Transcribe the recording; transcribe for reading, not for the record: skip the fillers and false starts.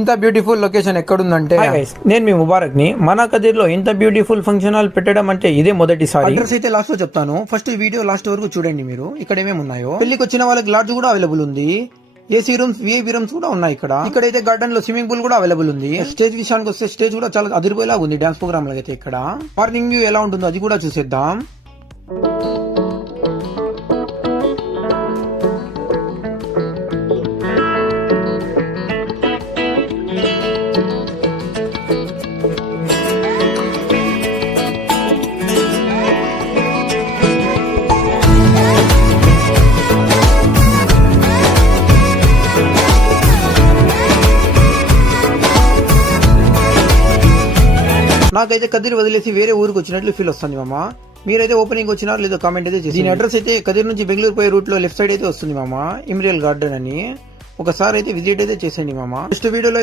ఇంత beautiful location ఎక్కడుందంటే, నేను మీ ముబారక్ ని. మన కదిర్లో ఇంత బ్యూటిఫుల్ ఫంక్షన్ హాల్ పెట్టడం అంటే ఇదే మొదటిసారి. అడ్రస్ అయితే లాస్ట్ లో చెప్తాను, ఫస్ట్ ఈ వీడియో లాస్ట్ వరకు చూడండి మీరు. ఇక్కడ ఏమేమి ఉన్నాయో, పెళ్లికి వచ్చిన వాళ్ళకి లాడ్జ్ కూడా అవైలబుల్ ఉంది, ఏసీ రూమ్స్, విఐపీ రూమ్స్ కూడా ఉన్నాయి. ఇక్కడైతే గార్డెన్ లో స్విమ్మింగ్ పూల్ కూడా అవైలబుల్ ఉంది. స్టేజ్ విషయానికి వస్తే స్టేజ్ కూడా చాలా అదిరిపోయేలా ఉంది డాన్స్ ప్రోగ్రామ్ అయితే. ఇక్కడ మార్నింగ్ వ్యూ ఎలా ఉంటుందో అది కూడా చూసేద్దాం. నాకైతే కదిరి వదిలేసి వేరే ఊరికి వచ్చినట్లు ఫీల్ వస్తుంది మామ. మీరైతే ఓపెనింగ్ వచ్చినారు లేదో కామెంట్ అయితే చేసి. దీని అడ్రస్ అయితే కదిరి నుంచి బెంగళూరు పోయే రూట్ లో లెఫ్ట్ సైడ్ అయితే వస్తుంది మామ, ఇమ్రియల్ గార్డెన్ అని. ఒకసారి అయితే విజిట్ అయితే చేసేయండి మామ. నెక్స్ట్ వీడియోలో